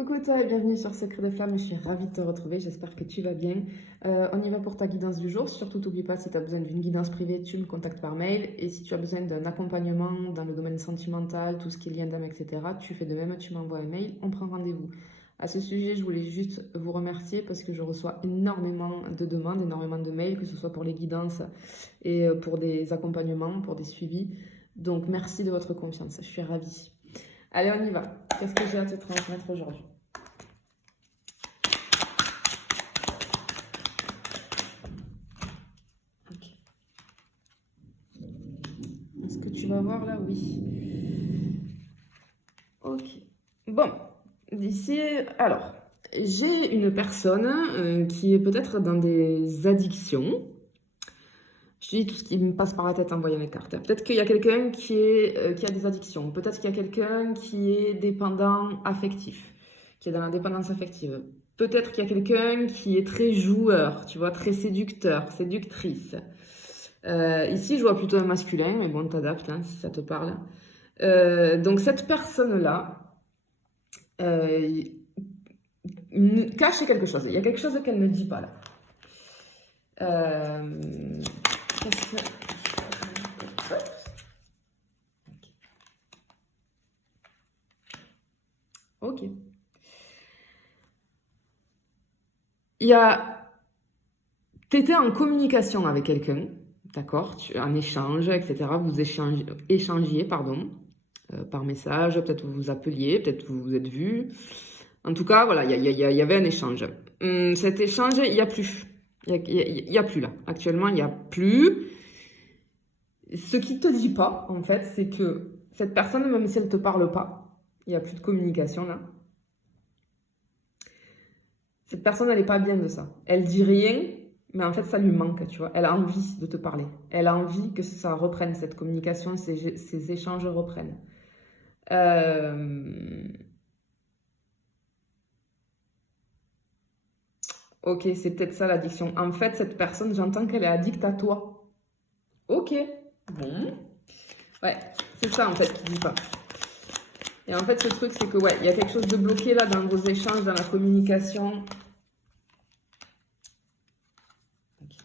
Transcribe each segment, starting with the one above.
Coucou toi et bienvenue sur Secret des Flammes, je suis ravie de te retrouver, j'espère que tu vas bien. On y va pour ta guidance du jour, surtout n'oublie pas si tu as besoin d'une guidance privée, tu me contactes par mail et si tu as besoin d'un accompagnement dans le domaine sentimental, tout ce qui est lien d'âme, etc., tu fais de même, tu m'envoies un mail, on prend rendez-vous. À ce sujet, je voulais juste vous remercier parce que je reçois énormément de demandes, énormément de mails, que ce soit pour les guidances et pour des accompagnements, pour des suivis. Donc merci de votre confiance, je suis ravie. Allez, on y va. Qu'est-ce que j'ai à te transmettre aujourd'hui? Ok. Est-ce que tu vas voir là? Oui. Ok. Bon, d'ici, alors, j'ai une personne qui est peut-être dans des addictions. Je te dis tout ce qui me passe par la tête en voyant les cartes. Peut-être qu'il y a quelqu'un qui a des addictions. Peut-être qu'il y a quelqu'un qui est dépendant affectif, qui est dans la dépendance affective. Peut-être qu'il y a quelqu'un qui est très joueur, tu vois, très séducteur, séductrice. Ici, je vois plutôt un masculin, mais bon, t'adaptes hein, si ça te parle. Donc, cette personne-là cache quelque chose. Il y a quelque chose qu'elle ne dit pas là. Qu'est-ce que... Ok. T'étais en communication avec quelqu'un, d'accord, en échange, etc. Vous échangiez, pardon, par message, peut-être vous vous appeliez, peut-être vous vous êtes vus. En tout cas, voilà, il y avait un échange. Cet échange, il n'y a plus. Il n'y a plus là. Actuellement, il n'y a plus. Ce qui ne te dit pas, en fait, c'est que cette personne, même si elle ne te parle pas, il n'y a plus de communication là. Cette personne, elle n'est pas bien de ça. Elle dit rien, mais en fait, ça lui manque, tu vois. Elle a envie de te parler. Elle a envie que ça reprenne, cette communication, ces échanges reprennent. Ok, c'est peut-être ça l'addiction. En fait, cette personne, j'entends qu'elle est addicte à toi. Ok, bon. Ouais, c'est ça en fait qui dit pas. Et en fait, ce truc, c'est que ouais, il y a quelque chose de bloqué là dans vos échanges, dans la communication. Okay.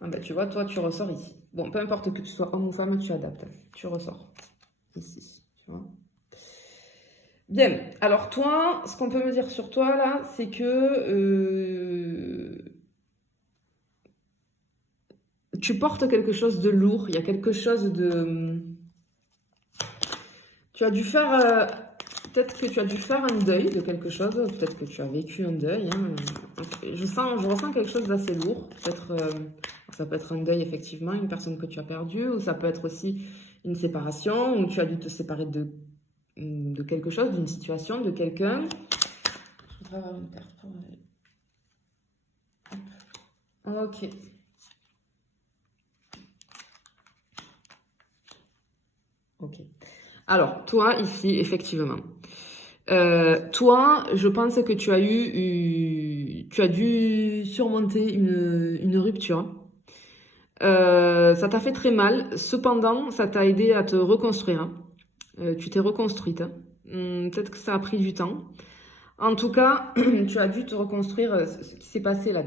Ah bah, tu vois, toi, tu ressors ici. Bon, peu importe que tu sois homme ou femme, tu adaptes. Tu ressors ici, tu vois. Bien, alors toi, ce qu'on peut me dire sur toi là, c'est que tu portes quelque chose de lourd, il y a quelque chose de... Tu as dû faire... peut-être que tu as dû faire un deuil de quelque chose, peut-être que tu as vécu un deuil. Hein. Je ressens quelque chose d'assez lourd. Peut-être, ça peut être un deuil, effectivement, une personne que tu as perdue, ou ça peut être aussi une séparation, ou tu as dû te séparer de quelque chose, d'une situation, de quelqu'un. Je voudrais avoir une carte pour... Ok. Ok. Alors, toi, ici, effectivement. Toi, je pense que tu as dû surmonter une rupture. Ça t'a fait très mal. Cependant, ça t'a aidé à te reconstruire. Tu t'es reconstruite. Peut-être que ça a pris du temps. En tout cas, tu as dû te reconstruire. Ce qui s'est passé là,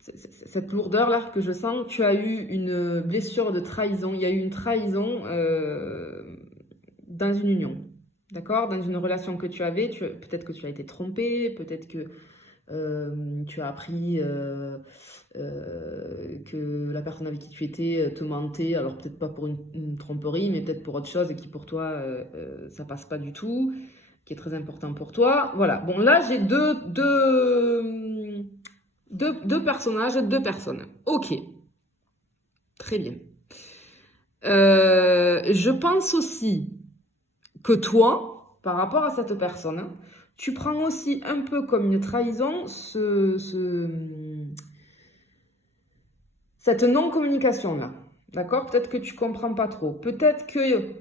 cette lourdeur là que je sens. Tu as eu une blessure de trahison. Il y a eu une trahison dans une union. D'accord? Dans une relation que tu avais, peut-être que tu as été trompé, peut-être que tu as appris que la personne avec qui tu étais te mentait, alors peut-être pas pour une tromperie, mais peut-être pour autre chose et qui pour toi, ça passe pas du tout, qui est très important pour toi. Voilà. Bon, là, j'ai deux personnages, deux personnes. Ok. Très bien. Je pense aussi que toi, par rapport à cette personne, tu prends aussi un peu comme une trahison cette non-communication-là. D'accord? Peut-être que tu comprends pas trop. Peut-être que,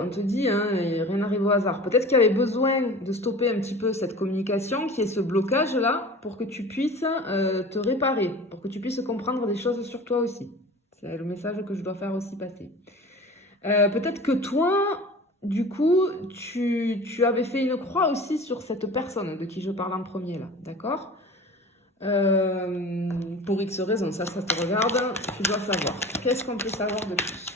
on te dit, hein, rien n'arrive au hasard. Peut-être qu'il y avait besoin de stopper un petit peu cette communication, qui est ce blocage-là, pour que tu puisses te réparer, pour que tu puisses comprendre des choses sur toi aussi. C'est le message que je dois faire aussi passer. Peut-être que toi, du coup, tu avais fait une croix aussi sur cette personne de qui je parle en premier là, d'accord? Pour X raisons, ça te regarde, tu dois savoir. Qu'est-ce qu'on peut savoir de plus?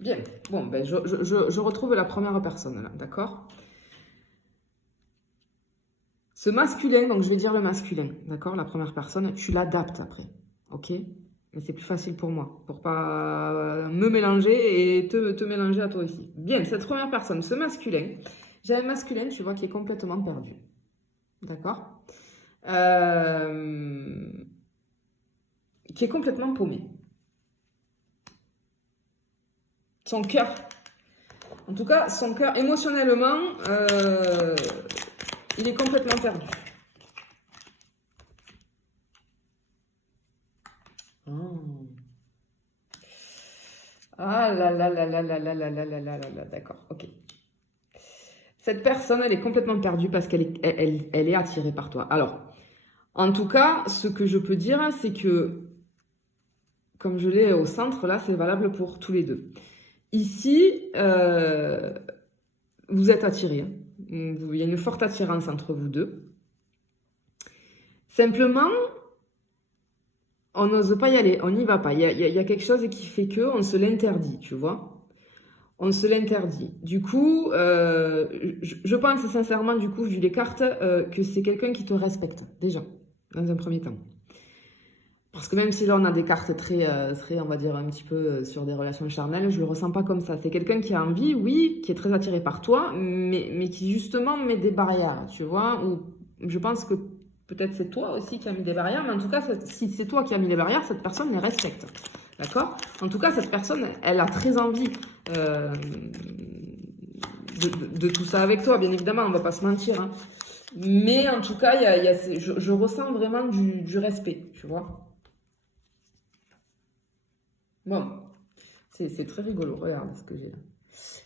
Bien, bon, ben je retrouve la première personne là, d'accord? Ce masculin, donc je vais dire le masculin, d'accord? La première personne, tu l'adaptes après, ok? Mais c'est plus facile pour moi, pour pas me mélanger et te mélanger à toi aussi. Bien, cette première personne, ce masculin, j'ai un masculin, tu vois, qui est complètement perdu, d'accord? Euh, qui est complètement paumé. Son cœur, en tout cas, son cœur émotionnellement, il est complètement perdu. Oh. Ah là là là là là là là là là là là là, d'accord, ok. Cette personne, elle est complètement perdue parce elle est attirée par toi. Alors, en tout cas, ce que je peux dire, c'est que, comme je l'ai au centre, là, c'est valable pour tous les deux. Ici, vous êtes attirés, hein. Il y a une forte attirance entre vous deux. Simplement, on n'ose pas y aller, on n'y va pas. Il y a quelque chose qui fait qu'on se l'interdit, tu vois. On se l'interdit. Du coup, je pense sincèrement, du coup, vu les cartes, que c'est quelqu'un qui te respecte, déjà, dans un premier temps. Parce que même si là, on a des cartes très, on va dire, un petit peu sur des relations charnelles, je le ressens pas comme ça. C'est quelqu'un qui a envie, oui, qui est très attiré par toi, mais qui justement met des barrières, tu vois. Ou je pense que peut-être c'est toi aussi qui as mis des barrières, mais en tout cas, si c'est toi qui as mis les barrières, cette personne les respecte. D'accord? En tout cas, cette personne, elle a très envie de tout ça avec toi, bien évidemment, on va pas se mentir, hein. Mais en tout cas, je ressens vraiment du respect, tu vois. Bon, c'est très rigolo, regarde ce que j'ai là.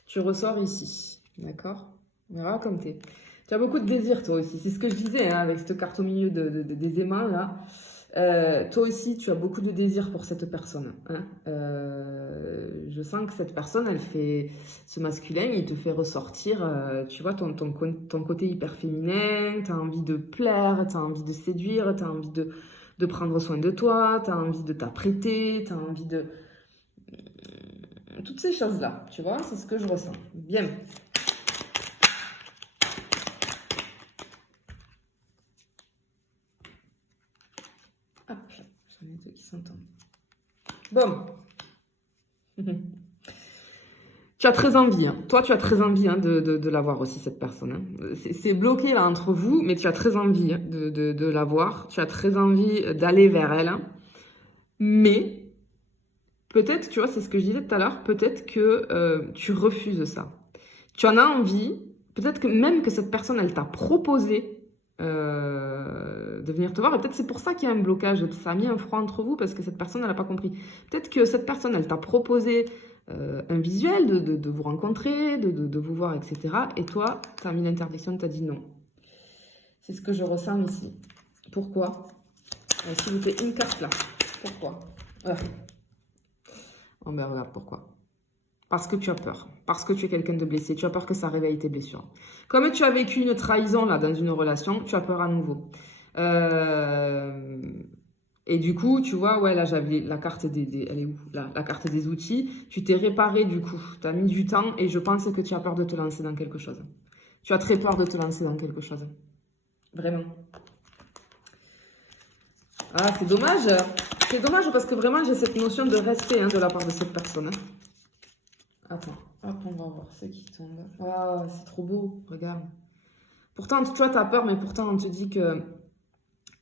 Tu ressors ici, d'accord? On verra comme t'es. Tu as beaucoup de désir, toi aussi. C'est ce que je disais, hein, avec cette carte au milieu des aimants, là. Toi aussi, tu as beaucoup de désir pour cette personne, hein. Je sens que cette personne, elle fait... Ce masculin, il te fait ressortir, tu vois, ton côté hyper féminin. Tu as envie de plaire, tu as envie de séduire, tu as envie de prendre soin de toi, tu as envie de t'apprêter, tu as envie de... Toutes ces choses-là, tu vois, c'est ce que je ressens. Bien. Hop, j'en ai deux qui s'entendent. Bon. Tu as très envie, hein. Toi, tu as très envie, hein, de la voir aussi, cette personne, hein. C'est bloqué là entre vous, mais tu as très envie, hein, de la voir. Tu as très envie d'aller vers elle, hein. Mais peut-être, tu vois, c'est ce que je disais tout à l'heure, peut-être que tu refuses ça. Tu en as envie, peut-être que même que cette personne, elle t'a proposé de venir te voir, et peut-être c'est pour ça qu'il y a un blocage, ça a mis un froid entre vous, parce que cette personne, elle n'a pas compris. Peut-être que cette personne, elle t'a proposé un visuel de vous rencontrer, de vous voir, etc. Et toi, tu as mis l'interdiction, tu as dit non. C'est ce que je ressens ici. Pourquoi? S'il vous plaît, une carte là. Pourquoi? Oh ben regarde pourquoi. Parce que tu as peur. Parce que tu es quelqu'un de blessé. Tu as peur que ça réveille tes blessures. Comme tu as vécu une trahison là dans une relation, tu as peur à nouveau. Et du coup, tu vois, ouais, là j'avais la carte elle est où? Là, la carte des outils. Tu t'es réparé du coup. Tu as mis du temps et je pense que tu as peur de te lancer dans quelque chose. Tu as très peur de te lancer dans quelque chose. Vraiment. Ah, c'est dommage. C'est dommage parce que vraiment j'ai cette notion de respect, hein, de la part de cette personne, hein. Attends, hop, on va voir ce qui tombe. Ah, c'est trop beau, regarde. Pourtant, tu vois, t'as peur, mais pourtant, on te dit que...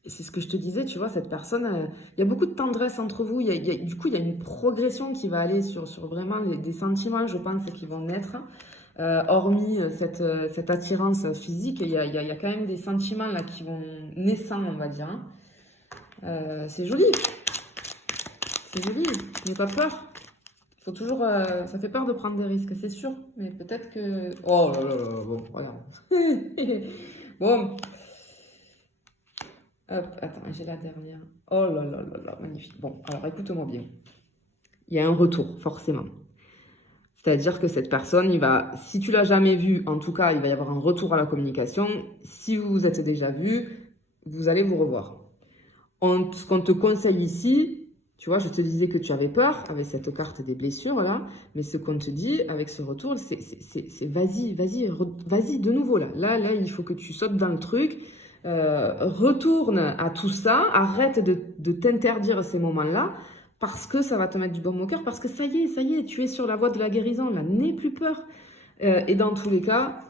C'est ce que je te disais, tu vois, cette personne, il y a beaucoup de tendresse entre vous. Du coup, il y a une progression qui va aller sur vraiment des sentiments, je pense, qui vont naître. Hormis cette attirance physique, il y a quand même des sentiments là qui vont naissants, on va dire, hein. C'est joli. C'est joli. N'aie pas peur. Faut toujours, ça fait peur de prendre des risques, c'est sûr. Mais peut-être que... Oh là là là, bon, regarde. Bon. Hop, attends, j'ai la dernière. Oh là là là là, magnifique. Bon, alors écoute-moi bien. Il y a un retour, forcément. C'est-à-dire que cette personne, si tu l'as jamais vue, en tout cas, il va y avoir un retour à la communication. Si vous vous êtes déjà vu, vous allez vous revoir. Ce qu'on te conseille ici, tu vois, je te disais que tu avais peur avec cette carte des blessures là, mais ce qu'on te dit avec ce retour, c'est vas-y de nouveau là. Là, il faut que tu sautes dans le truc, retourne à tout ça, arrête de t'interdire ces moments-là, parce que ça va te mettre du baume au cœur, parce que ça y est, tu es sur la voie de la guérison là, n'aie plus peur. Et dans tous les cas,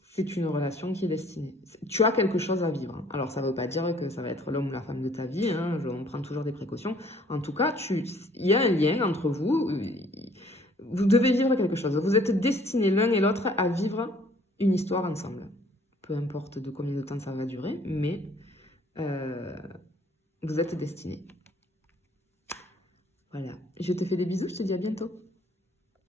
c'est une relation qui est destinée. Tu as quelque chose à vivre. Alors, ça ne veut pas dire que ça va être l'homme ou la femme de ta vie. Hein, on prend toujours des précautions. En tout cas, il y a un lien entre vous. Vous devez vivre quelque chose. Vous êtes destinés l'un et l'autre à vivre une histoire ensemble. Peu importe de combien de temps ça va durer, mais vous êtes destinés. Voilà. Je te fais des bisous. Je te dis à bientôt.